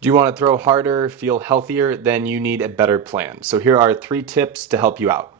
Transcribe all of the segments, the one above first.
Do you want to throw harder, feel healthier? Then you need a better plan. So here are 3 tips to help you out.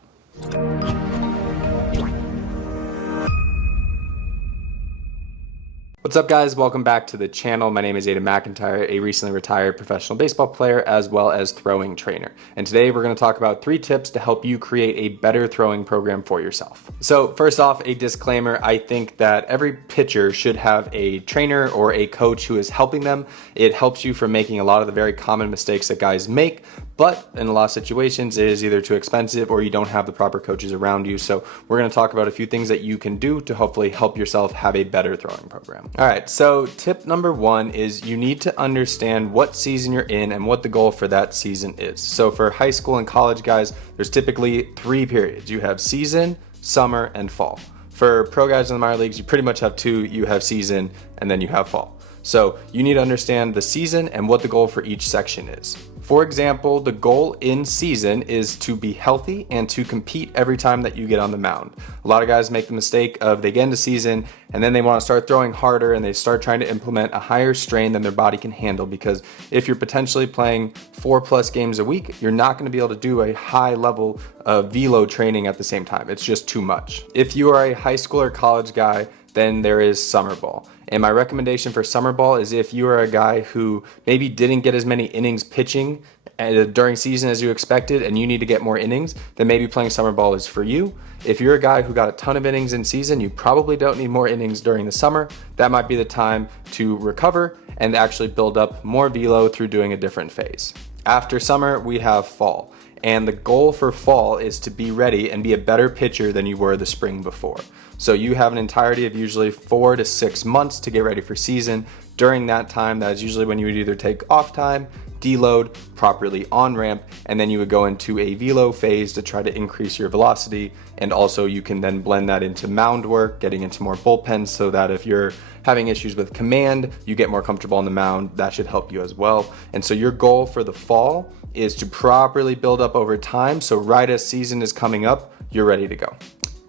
What's up, guys? Welcome back to the channel. My name is Aiden McIntyre, a recently retired professional baseball player as well as throwing trainer. And today we're going to talk about 3 tips to help you create a better throwing program for yourself. So first off, a disclaimer. I think that every pitcher should have a trainer or a coach who is helping them. It helps you from making a lot of the very common mistakes that guys make, but in a lot of situations it is either too expensive or you don't have the proper coaches around you. So we're going to talk about a few things that you can do to hopefully help yourself have a better throwing program. All right, so tip number 1 is you need to understand what season you're in and what the goal for that season is. So for high school and college guys, there's typically 3 periods. You have season, summer, and fall. For pro guys in the minor leagues, you pretty much have 2. You have season and then you have fall. So you need to understand the season and what the goal for each section is. For example, the goal in season is to be healthy and to compete every time that you get on the mound. A lot of guys make the mistake of they get into season and then they want to start throwing harder and they start trying to implement a higher strain than their body can handle, because if you're potentially playing 4+ games a week, you're not going to be able to do a high level of velo training at the same time. It's just too much. If you are a high school or college guy, then there is summer ball. And my recommendation for summer ball is if you are a guy who maybe didn't get as many innings pitching during season as you expected and you need to get more innings, then maybe playing summer ball is for you. If you're a guy who got a ton of innings in season, you probably don't need more innings during the summer. That might be the time to recover and actually build up more velo through doing a different phase. After summer, we have fall. And the goal for fall is to be ready and be a better pitcher than you were the spring before. So you have an entirety of usually 4 to 6 months to get ready for season. During that time, that is usually when you would either take off time, deload, properly on ramp, and then you would go into a velo phase to try to increase your velocity. And also you can then blend that into mound work, getting into more bullpens, so that if you're having issues with command, you get more comfortable on the mound. That should help you as well. And so your goal for the fall is to properly build up over time, so right as season is coming up, you're ready to go.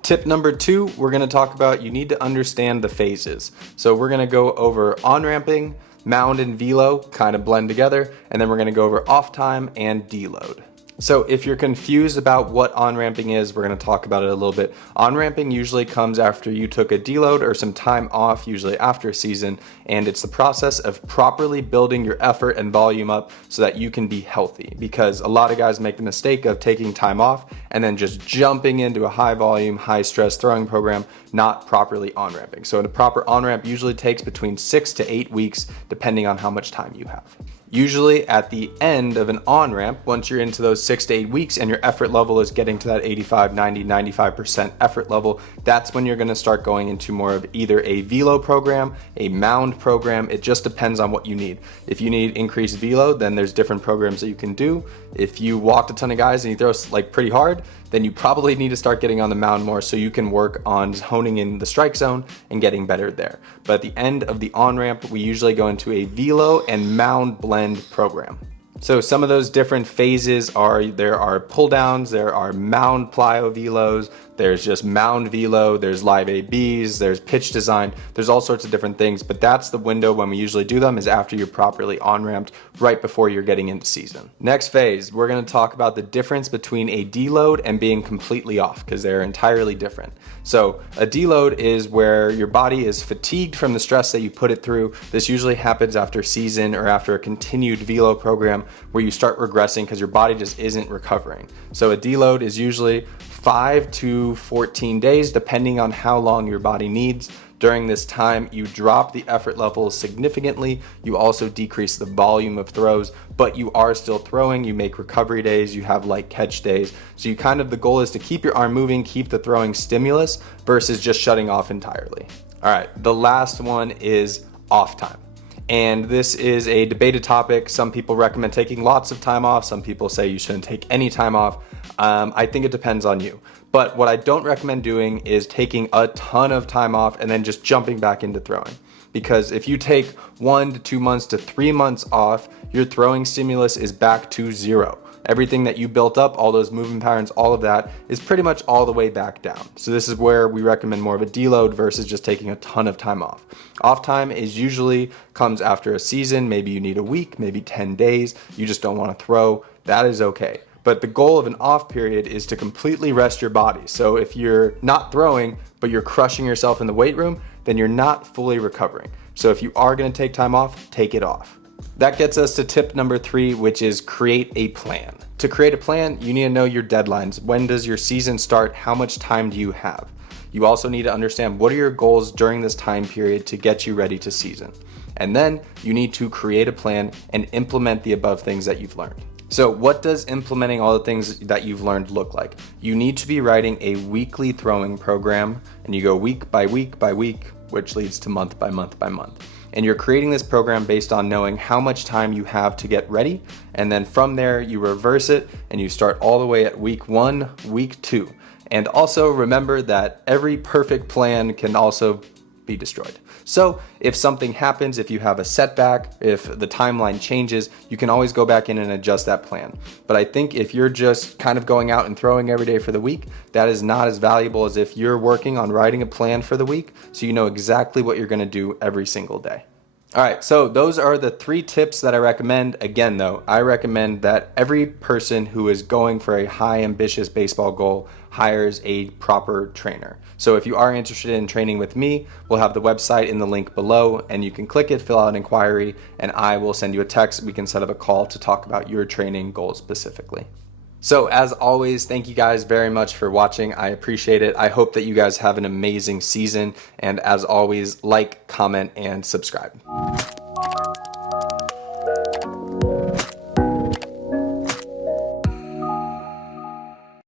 Tip number 2, we're going to talk about you need to understand the phases. So we're going to go over on-ramping, mound and velo kind of blend together, and then we're going to go over off time and deload. So if you're confused about what on-ramping is, we're going to talk about it a little bit. On-ramping usually comes after you took a deload or some time off, usually after a season, and it's the process of properly building your effort and volume up so that you can be healthy. Because a lot of guys make the mistake of taking time off and then just jumping into a high volume, high stress throwing program, not properly on-ramping. So a proper on-ramp usually takes between 6 to 8 weeks, depending on how much time you have. Usually at the end of an on-ramp, once you're into those 6 to 8 weeks and your effort level is getting to that 85, 90, 95% effort level, that's when you're going to start going into more of either a velo program, a mound program. It just depends on what you need. If you need increased velo, then there's different programs that you can do. If you walked a ton of guys and you throw like pretty hard, then you probably need to start getting on the mound more so you can work on honing in the strike zone and getting better there. But at the end of the on-ramp, we usually go into a velo and mound blend program. So some of those different phases are, there are pull downs, there are mound plyo velos, there's just mound velo, there's live ABs, there's pitch design, there's all sorts of different things, but that's the window when we usually do them, is after you're properly on-ramped, right before you're getting into season. Next phase, we're going to talk about the difference between a deload and being completely off, because they're entirely different. So a deload is where your body is fatigued from the stress that you put it through. This usually happens after season or after a continued velo program where you start regressing because your body just isn't recovering. So a deload is usually 5 to 14 days, depending on how long your body needs. During this time, you drop the effort levels significantly. You also decrease the volume of throws, but you are still throwing. You make recovery days, you have light catch days. So you the goal is to keep your arm moving, keep the throwing stimulus versus just shutting off entirely. All right, the last one is off time. And this is a debated topic. Some people recommend taking lots of time off. Some people say you shouldn't take any time off. I think it depends on you. But what I don't recommend doing is taking a ton of time off and then just jumping back into throwing. Because if you take 1 to 2 months to 3 months off, your throwing stimulus is back to 0. everything that you built up, all those movement patterns, all of that is pretty much all the way back down. So this is where we recommend more of a deload versus just taking a ton of time off. Off time is usually comes after a season. Maybe you need a week, maybe 10 days. You just don't want to throw. That is okay. But the goal of an off period is to completely rest your body. So if you're not throwing, but you're crushing yourself in the weight room, then you're not fully recovering. So if you are going to take time off, take it off. That gets us to tip number 3, which is create a plan. To create a plan, you need to know your deadlines. When does your season start? How much time do you have? You also need to understand what are your goals during this time period to get you ready to season. And then you need to create a plan and implement the above things that you've learned. So what does implementing all the things that you've learned look like? You need to be writing a weekly throwing program, and you go week by week by week, which leads to month by month by month. And you're creating this program based on knowing how much time you have to get ready. And then from there, you reverse it and you start all the way at week 1, week 2. And also remember that every perfect plan can also be destroyed. So if something happens, if you have a setback, if the timeline changes, you can always go back in and adjust that plan. But I think if you're just kind of going out and throwing every day for the week, that is not as valuable as if you're working on writing a plan for the week so you know exactly what you're going to do every single day. All right, so those are the 3 tips that I recommend. Again, though, I recommend that every person who is going for a high ambitious baseball goal hires a proper trainer. So if you are interested in training with me, we'll have the website in the link below, and you can click it, fill out an inquiry, and I will send you a text. We can set up a call to talk about your training goals specifically. So as always, thank you guys very much for watching. I appreciate it. I hope that you guys have an amazing season. And as always, like, comment, and subscribe.